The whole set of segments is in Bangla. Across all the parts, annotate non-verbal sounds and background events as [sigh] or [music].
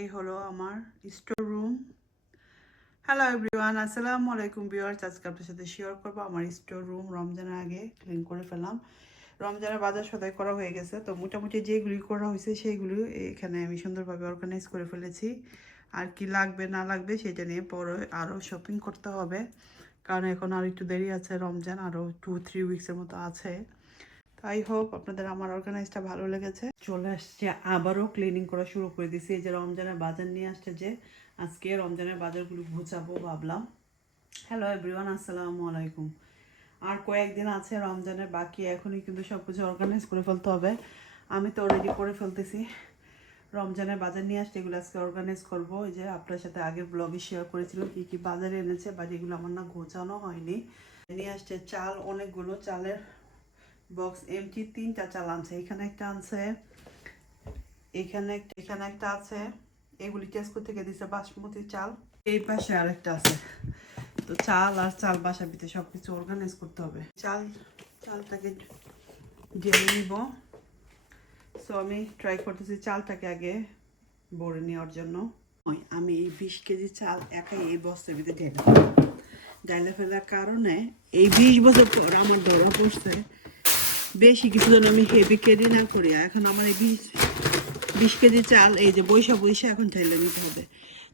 এই হলো আমার স্টোর রুম হ্যালো এভরিওয়ান আসসালামু আলাইকুম ভিউয়ার্স আজকে আপনার সাথে শেয়ার করব আমার স্টোর রুম রমজানের আগে ক্লিন করে ফেললাম। রমজানের বাজার সদাই করা হয়ে গেছে, তো মোটামুটি যেগুলি করা হয়েছে সেইগুলি এখানে আমি সুন্দরভাবে অর্গানাইজ করে ফেলেছি। আর কি লাগবে, না লাগবে সেটা নিয়ে পরে আরও শপিং করতে হবে। কারণ এখন আর একটু দেরি আছে রমজান আরও টু থ্রি উইক্সের মতো আছে। তাই হোক, আপনাদের আমার অর্গানাইজটা ভালো লেগেছে। চলে আসছে, আবারও ক্লিনিং করা শুরু করে দিছি এই যে রমজানের বাজার নিয়ে আসছে যে, আজকে রমজানের বাজারগুলো গুছাবো ভাবলাম। হ্যালো এভরিওয়ান আসসালামু আলাইকুম। আর কয়েকদিন আছে রমজানের, বাকি এখনই কিন্তু সব কিছু অর্গানাইজ করে ফেলতে হবে। আমি তো অলরেডি করে ফেলতেছি। রমজানের বাজার নিয়ে আসছে, এগুলো আজকে অর্গানাইজ করব। ওই যে আপনার সাথে আগের ব্লগে শেয়ার করেছিল কি কি বাজারে এনেছে বাট এগুলো আমার না ঘোচানো হয়নি। নিয়ে আসছে চাল, অনেকগুলো চালের বক্স এমটি তিনটা চাল আনছে, এখানে একটা আনছে, এখানে একটা- এখানে একটা আছে, এগুলি টেস্কো থেকে দিছে বাসমতি চাল। এই পাশে আরেকটা আছে। তো চাল আর চাল বাসা ভিতরে সব কিছু অর্গানাইজ করতে হবে। চাল, চালটাকে ঢেলে নিব। সো আমি ট্রাই করতেছি চালটাকে আগে ভরে নেওয়ার জন্য। আমি এই বিশ কেজি চাল একাই এই বস্তার ভিতরে ঢেলে। ঢেলে ফেলার কারণে এই বিশ বছর পর আমার ধরা পড়ছে। বেশি কিছু যেন আমি হেভি কেজি না করি। এখন আমার এই বিশ বিশ কেজি চাল, এই যে বৈশা বৈশা এখন ঢেলে নিতে হবে।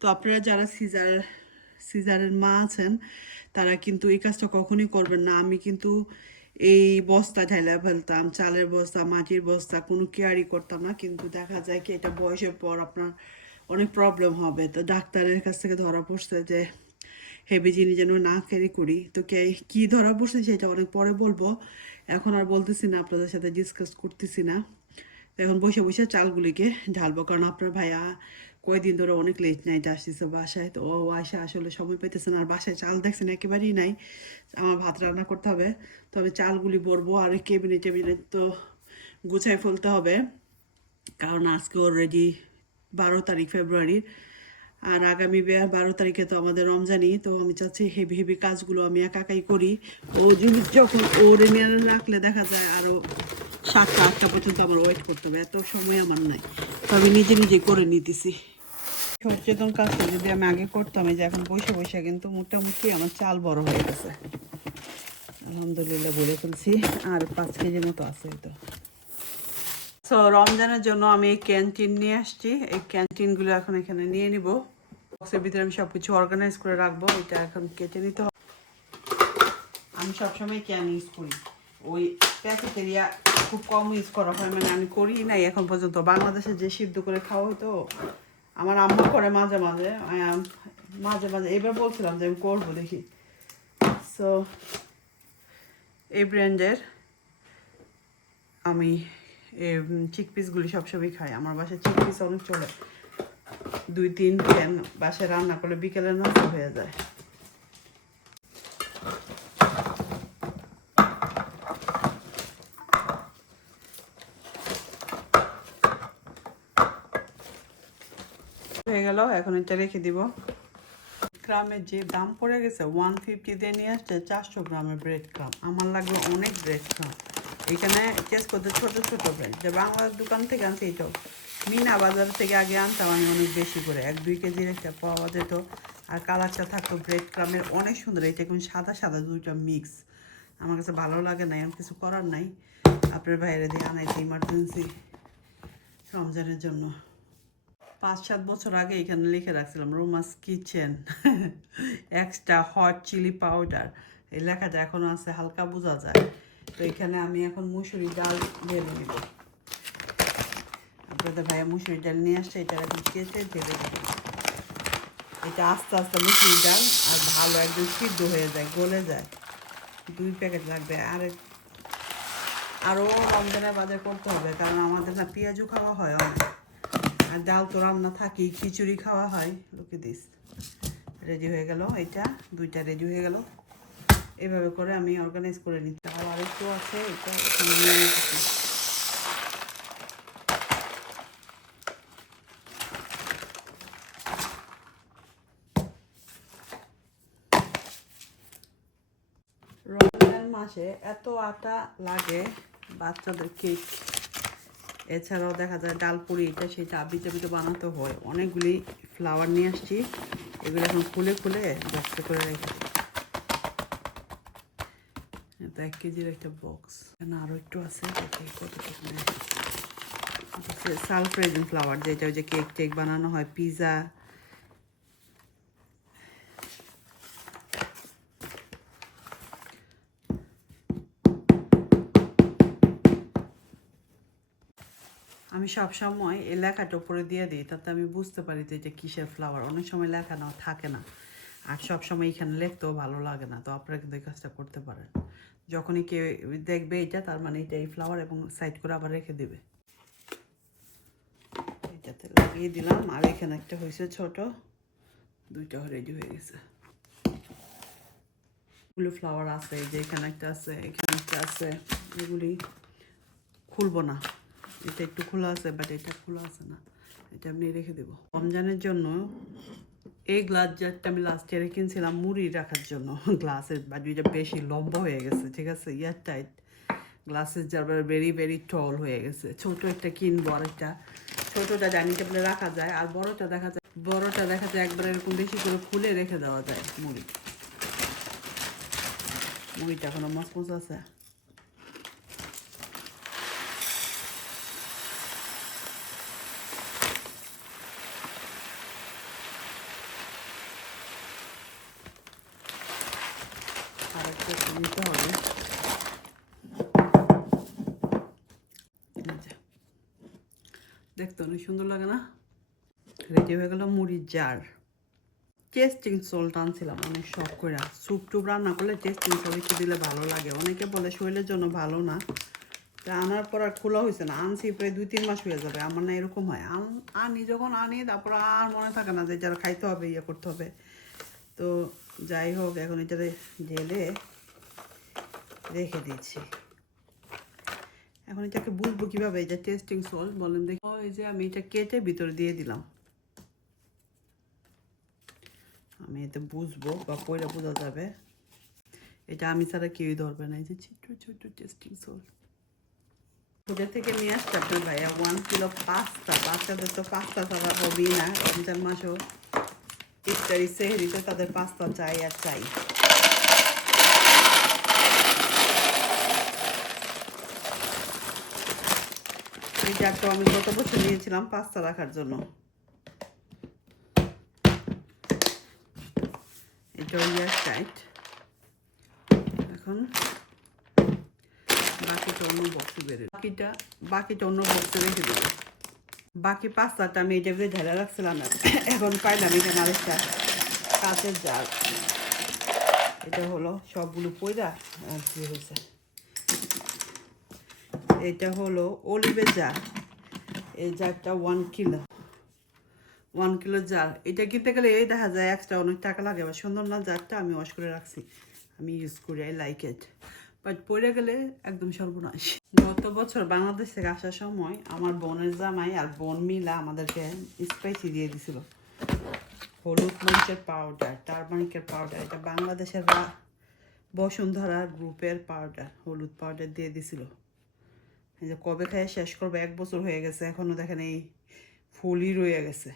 তো আপনারা যারা সিজার, সিজারের মা আছেন, তারা কিন্তু এই কাজটা কখনোই করবেন না। আমি কিন্তু এই বস্তা ঢেলে ফেলতাম, চালের বস্তা, মাটির বস্তা, কোনো কেয়ারই করতাম না। কিন্তু দেখা যায় কি, এটা বয়সের পর আপনার অনেক প্রবলেম হবে। তো ডাক্তারের কাছ থেকে ধরা পড়ছে যে হেভি জিনিস যেন না ক্যারি করি। তো কে, কি ধরা পড়ছে সেটা অনেক পরে বলব। এখন আর বলতেছি না, আপনাদের সাথে ডিসকাস করতেছি না। এখন বসে বসে চালগুলিকে ঢালবো কারণ আপনার ভাইয়া কয়দিন ধরে অনেক লেট নাইট আসতেছে বাসায়। তো ও আসে আসলে সময় পেতেছে না। আর বাসায় চাল দেখছেন একেবারেই নাই। আমার ভাত রান্না করতে হবে। তো আমি চালগুলি বলব আর কেবিনেট টেবিনে তো গুছাই ফেলতে হবে। কারণ আজকে অলরেডি বারো তারিখ ফেব্রুয়ারির আর আগামী বারো তারিখে তো আমাদের রমজানই, তো আমি চাচ্ছি হেভি হেভি কাজগুলো আমি একা একাই করি। ও যখন ওর নিয়ে রাখলে দেখা যায় আরও সাতটা, আটটা পর্যন্ত আমার ওয়েট করতে হবে। এত সময় আমার নাই, তো আমি নিজে নিজে করে নিতেছি। সচেতন কাজটা যদি আমি আগে করতাম, এই যে এখন বসে বসে কিন্তু মোটামুটি আমার চাল বড় হয়ে গেছে। আলহামদুলিল্লাহ বলে ফেলছি, আর পাঁচ কেজি মতো আছে তো। সো রমজানের জন্য আমি এই ক্যান্টিন নিয়ে আসছি। এই ক্যান্টিনগুলো এখন এখানে নিয়ে নিব। বক্সের ভিতরে আমি সব কিছু অর্গানাইজ করে রাখব, এটা এখন কেটে নিতে হবে। আমি সবসময় ক্যান ইউজ করি। ওই প্যাকেটের ইয়া খুব কম ইউজ করা হয় মানে আমি করি নাই এখন পর্যন্ত। বাংলাদেশে যে সিদ্ধ করে খাওয়া হতো আমার আম্মা করে মাঝে মাঝে। মাঝে মাঝে, এবার বলছিলাম যে আমি করব দেখি। সো এই ব্র্যান্ডের আমি চিক পিসগুলি সবসময় খাই। আমার বাসায় চিকপিস অনেক চলে। দুই তিন ক্যান বাসায় রান্না করলে বিকেলে নষ্ট হয়ে যায়। হয়ে গেল, এখন এটা রেখে দিব। গ্রামের যে দাম পড়ে গেছে ওয়ান ফিফটি দিয়ে নিয়ে আসছে চারশো গ্রামের ব্রেড ক্রাম আমার লাগল অনেক ব্রেড ক্রাম এখানে চেস করতে ছোটো ছোটো ব্রেড যে বাংলার দোকান থেকে আনছি এইটাও মিনা বাজার থেকে আগে আনতাম, আমি অনেক বেশি করে। এক, দুই কেজির একটা পাওয়া যেত। আর কালারটা থাকতো ব্রেড ক্রামের অনেক সুন্দর, এটা এখন সাদা সাদা দুইটা মিক্স আমার কাছে ভালো লাগে না এমন কিছু করার নাই। আপনার বাইরে দিয়ে আনাইছে ইমার্জেন্সি রমজানের জন্য। পাঁচ, সাত বছর আগে এখানে লিখে রাখছিলাম Roma's kitchen extra hot chilli powder এই লেখাটা এখনও আছে, হালকা বোঝা যায়। তো এখানে আমি এখন মুসুরি ডাল ঢেলে নিব। আপনাদের ভাইয়া মুসুরি ডাল নিয়ে আসছে, এটা কেটে দেবো এটা আস্তে আস্তে মুসুরি ডাল আর ভালো একদম সিদ্ধ হয়ে যায়, গলে যায়। দুই প্যাকেট লাগবে, আর আরও রমজানের বাজার করতে হবে, কারণ আমাদের না পেঁয়াজও খাওয়া হয় অনেক। আর ডাল তো রান্না থাকি খিচুড়ি খাওয়া হয় লোকে দিস। রেডি হয়ে গেল, এটা দুইটা রেডি হয়ে গেল। এভাবে করে আমি অর্গানাইজ করে নিচ্ছি। আর আরেকটু আছে, এটা এখানে নিয়ে নিতেছি। রমজান মাসে এত আটা লাগে বাচ্চাদের কেক এছাড়াও দেখা যায় ডাল পুরি, এটা সেটা আবিতে আবিতে বানাতে হয় অনেকগুলি ফ্লাওয়ার নিয়ে আসছি এগুলো এখন খুলে খুলে বক্সে করে রেখে দিই। এটা এক কেজির একটা বক্স এখানে আরও একটু আছে। সালফ্রেজন ফ্লাওয়ার যেটা ওই যে কেক টেক বানানো হয় পিৎজা আমি সব সময় এই লেখাটা উপরে দিয়ে দিই, তাতে আমি বুঝতে পারি যে এটা কিসের ফ্লাওয়ার অনেক সময় লেখা না থাকে না, আর সব সময় এখানে লিখতেও ভালো লাগে না, তো আপনারা কিন্তু এই কাজটা করতে পারেন। যখনই কেউ দেখবে এটা, তার মানে এটা এই ফ্লাওয়ার এবং সাইড করে আবার রেখে দেবে। এটাতে লাগিয়ে দিলাম, আর এখানে একটা হয়েছে ছোট, দুইটা রেডি হয়ে গেছে। এগুলো ফ্লাওয়ার আছে যে এখানে একটা আছে, এখানে একটা আছে, এগুলি খুলবো না। এটা একটু খোলা আছে বাট এটা খোলা আছে না। এটা আমি রেখে দেবো। রমজানের জন্য এই গ্লাস জারটা আমি লাস্ট ইয়ারে কিনছিলাম মুড়ি রাখার জন্য [laughs] গ্লাসের বাজুটা বেশি লম্বা হয়ে গেছে, ঠিক আছে? ইয়ার টাইট গ্লাসের জার ভেরি ভেরি টল হয়ে গেছে। ছোট একটা কিনবো আর একটা ছোটটা ডাইনিং টেবিলে রাখা যায়। আর বড়টা দেখা যায় বড়টা দেখা যায় একবার এরকম বেশি করে খুলে রেখে দেওয়া যায় মুড়ি। মুড়িটা এখনও মসমস আছে আর একটু একটু নিতে হবে এই যে। দেখতে অনেক সুন্দর লাগে না? রেডি হয়ে গেল মুড়ির জার। টেস্টিং সল্ট আনছিলাম, অনেক শখ করে স্যুপ টুপ রান্না করলে টেস্টিং সল্ট একটু দিলে ভালো লাগে। অনেকে বলে শরীরের জন্য ভালো না। তা আনার পর আর খোলা হয়েছে না। আনছি প্রায় দুই তিন মাস হয়ে যাবে। আমার না এরকম হয়। আন- যখন আনি, তারপর আর মনে থাকে না যে যারা খাইতে হবে ইয়ে করতে হবে। তো যাই হোক, এখন এটা জেলে রেখে দিচ্ছি এখন এটাকে বুঝব কীভাবে এটা টেস্টিং সল্ট বলেন দেখি। এই যে আমি এটা কেটে ভিতরে দিয়ে দিলাম। আমি এতে বুঝব বা পয়লা বোঝা যাবে। এটা আমি ছাড়া কেউই ধরবে না, এই যে ছোট্ট ছোট্ট টেস্টিং সল্ট কোথা থেকে নিয়ে আসতে আপনার ভাইয়া ওয়ান কিলো পাস্তা বাচ্চাদের তো পাস্তা ছাড়া হবেই না, রমজান মাসও। ইফতারি সেহরিতে তাদের পাস্তা চাই আর চাই। এই জারটা আমি গত বছর নিয়েছিলাম পাস্তা রাখার জন্য। এটা ইয়ার টাইট। এখন বাকিটা অন্য বক্সে বেরোয় বাকিটা বাকিটা অন্য বক্সে রেখে দেবো। বাকি পাস্তাটা আমি এটা জায়গায় ঢেলে রাখছিলাম না। এখন পাইলাম এটা আরেকটা কাঁচের জার। এটা হলো সবগুলো পয়দা আর কি হয়েছে। এটা হলো অলিভের জার। এই জারটা one kilo one kilo jar. এটা কিনতে গেলে এই দেখা যায় এক্সট্রা অনেক টাকা লাগে বা সুন্দর না জারটা আমি ওয়াশ করে রাখছি। আমি ইউজ করি আই লাইক ইট বাট পড়ে গেলে একদম সর্বনাশ। গত বছর বাংলাদেশ থেকে আসার সময় আমার বোনের জামাই আর বোন মিলা আমাদেরকে স্পাইসি দিয়ে দিছিল। হলুদ মরিচের পাউডার টারমারিকের পাউডার এটা বাংলাদেশের বসুন্ধরা গ্রুপের পাউডার হলুদ পাউডার দিয়ে দিছিল। যে কবে খাইয়ে শেষ করব? এক বছর হয়ে গেছে, এখনও দেখেন এই ফুলই রয়ে গেছে।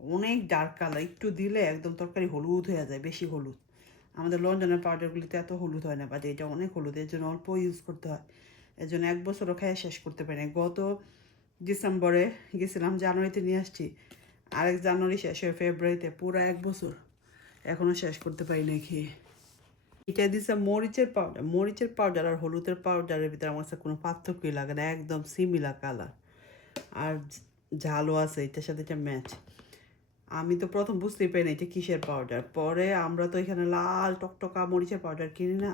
অনেক ডার্ক কালার একটু দিলে একদম তরকারি হলুদ হয়ে যায়, বেশি হলুদ। আমাদের লন্ডনের পাউডারগুলিতে এত হলুদ হয় না বাট এটা অনেক হলুদ, এর জন্য অল্প ইউজ করতে হয়। এর জন্য এক বছরও খেয়ে শেষ করতে পারি না গত ডিসেম্বরে গেছিলাম, জানুয়ারিতে নিয়ে আসছি। আরেক জানুয়ারি শেষ হয়ে ফেব্রুয়ারিতে পুরো এক বছর এখনও শেষ করতে পারি না খেয়ে। এটা দিছে মরিচের পাউডার মরিচের পাউডার আর হলুদের পাউডারের ভিতরে আমার কাছে কোনো পার্থক্যই লাগে না, একদম সিমিলার কালার আর ঝালও আছে, এটার সাথে এটা ম্যাচ আমি তো প্রথম বুঝতেই পারি না এটা কিসের পাউডার পরে আমরা তো এখানে লাল টকটকা মরিচের পাউডার কিনি না,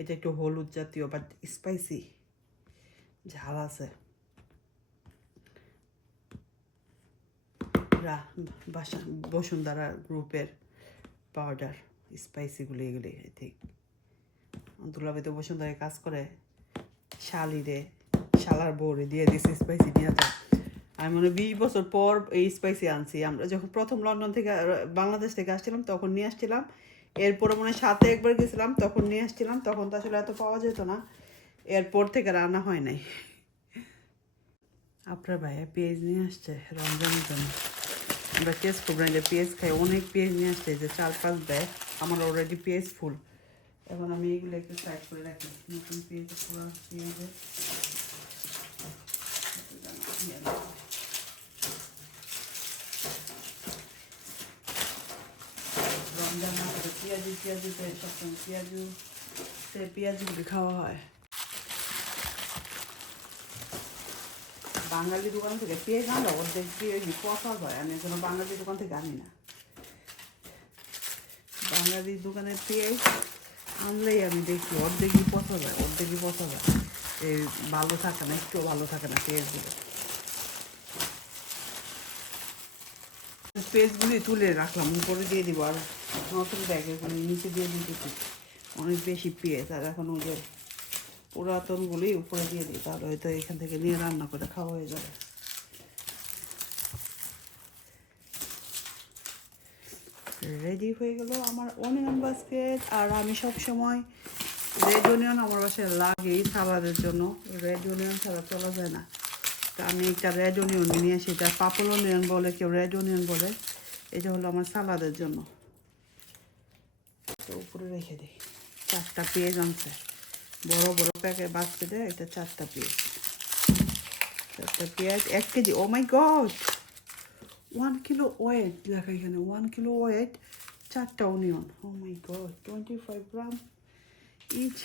এটা একটু হলুদ জাতীয় বাট স্পাইসি ঝাল আছে। বাসা, বসুন্ধরা গ্রুপের পাউডার স্পাইসিগুলো এগুলি আই থিঙ্ক দুলাভাই তো বসুন্ধরায় কাজ করে শালিরে শালার বউরে দিয়ে দিছে স্পাইসি নিয়ে যায় আমি মনে বিশ বছর পর এই স্পাইসি আনছি। আমরা যখন প্রথম লন্ডন থেকে বাংলাদেশ থেকে আসছিলাম, তখন নিয়ে আসছিলাম। এরপরে মনে সাথে একবার গেছিলাম, তখন নিয়ে আসছিলাম, তখন তো আসলে এত পাওয়া যেত না। এরপর থেকে রান্না হয় নাই। আপনার ভাইয়া পেঁয়াজ নিয়ে আসছে রমজানের জন্য। আমরা টেস্ট না যে পেঁয়াজ খাই, অনেক পেঁয়াজ নিয়ে আসছে যে চার পাঁচ ব্যাগ। আমার অলরেডি পেঁয়াজ ফুল এখন আমি এগুলো একটু সাইড করে রাখি। নতুন পেঁয়াজ, পুরো পেঁয়াজে। রমজান খাওয়া হয়। বাঙালি দোকান থেকে পেঁয়াজ আনলো অর্ধেক পেঁয়াজ পচা হয়। আমি কোনো বাঙালি দোকান থেকে আনি না। বাঙালি দোকানের পেঁয়াজ আনলেই আমি দেখি অর্ধেকই পচা যায়, অর্ধেকই পচা যায়। এই ভালো থাকে না একটু ভালো থাকে না পেঁয়াজগুলো। পেজগুলি তুলে রাখলাম, উপরে দিয়ে দিব আর নতুন ব্যাগেগুলি নিচে দিয়ে দিতেছি। অনেক বেশি পেঁয়াজ আর এখন যে পুরাতনগুলি উপরে দিয়ে দিই, তাহলে হয়তো এখান থেকে নিয়ে রান্না করে খাওয়া হয়ে যাবে। রেডি হয়ে গেল আমার অনিয়ন বাস্কেট আর আমি সব সময় রেড অনিয়ন আমার বাসায় লাগেই সালাদের জন্য। রেড অনিয়ন ছাড়া চলা যায় না। তা আমি একটা রেড অনিয়ন নিয়ে আসি, এটা পাপল অনিয়ন বলে, কেউ রেড অনিয়ন বলে, এটা হলো আমার সালাদের জন্য। তো উপরে রেখে দিই। চারটা পেঁয়াজ আনছে। বড় বড় প্যাকেট বাস্কেটে এটা চারটা পেঁয়াজ। চারটা পেঁয়াজ, এক কেজি ও my god one kilo weight লেখা এখানে ওয়ান কিলো ওয়েট চারটা onion oh my god twenty five gram each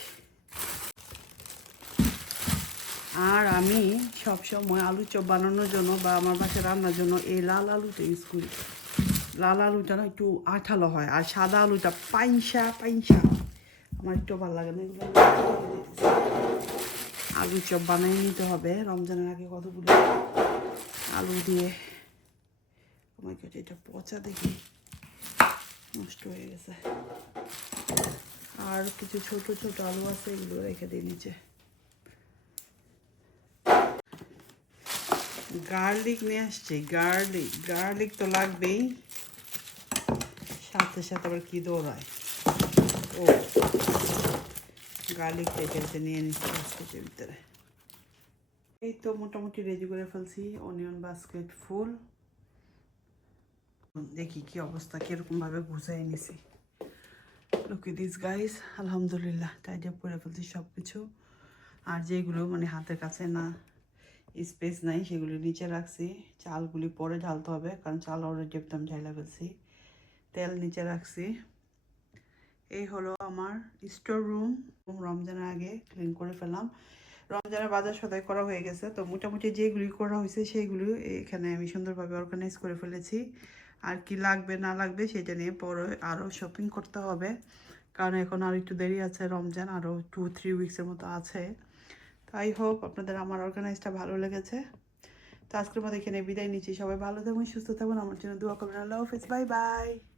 আর আমি সবসময় আলু চপ বানানোর জন্য বা আমার বাসায় রান্নার জন্য এই লাল আলুটা ইউজ করি। লাল আলুটা না একটু আঠালো হয় আর সাদা আলুটা পাইনসা পাইনসা। আমার একটু ভালো লাগে না এগুলো। আলু চপ বানিয়ে নিতে হবে। রমজানের আগে কতগুলো আলু দিয়ে আমার কাছে এটা পচা দেখি নষ্ট হয়ে আর কিছু ছোট ছোট আলু আছে এগুলো রেখে দিই নিচে গার্লিক নিয়ে আসছি গার্লিক গার্লিক তো লাগবেই সাথে সাথে আবার কি দৌড়ায় ও গার্লিক এটা নিয়ে নিচ্ছি ভিতরে এই তো মোটামুটি রেডি করে ফেলছি অনিয়ন বাস্কেট ফুল দেখি কি অবস্থা কিরকমভাবে গুছাই নিছি। লুক দিস গাইস আলহামদুলিল্লাহ টাইড আপ করে ফেলছি সব কিছু আর যেগুলো মানে হাতের কাছে না স্পেস নাই, সেগুলো নিচে রাখছি। চালগুলি পরে ঢালতে হবে, কারণ চাল অলরেডি একদম ঝাইলা ফেলছি। তেল নিচে রাখছি। এই হলো আমার স্টোর রুম রমজানের আগে ক্লিন করে ফেলাম রমজানের বাজার সদাই করা হয়ে গেছে, তো মোটামুটি যেগুলি করা হয়েছে সেইগুলি এখানে আমি সুন্দরভাবে অর্গানাইজ করে ফেলেছি। আর কি লাগবে, না লাগবে সেটা নিয়ে পরে আরও শপিং করতে হবে। কারণ এখন আর একটু দেরি আছে, রমজান আরও টু থ্রি উইক্সের মতো আছে। তাই হোক, আপনাদের আমার অর্গানাইজটা ভালো লেগেছে। তো আজকের মতো এখানে বিদায় নিচ্ছি। সবাই ভালো থাকুন, সুস্থ থাকুন। আমার জন্য দোয়া করবেন। আল্লাহ হাফিজ। Bye bye.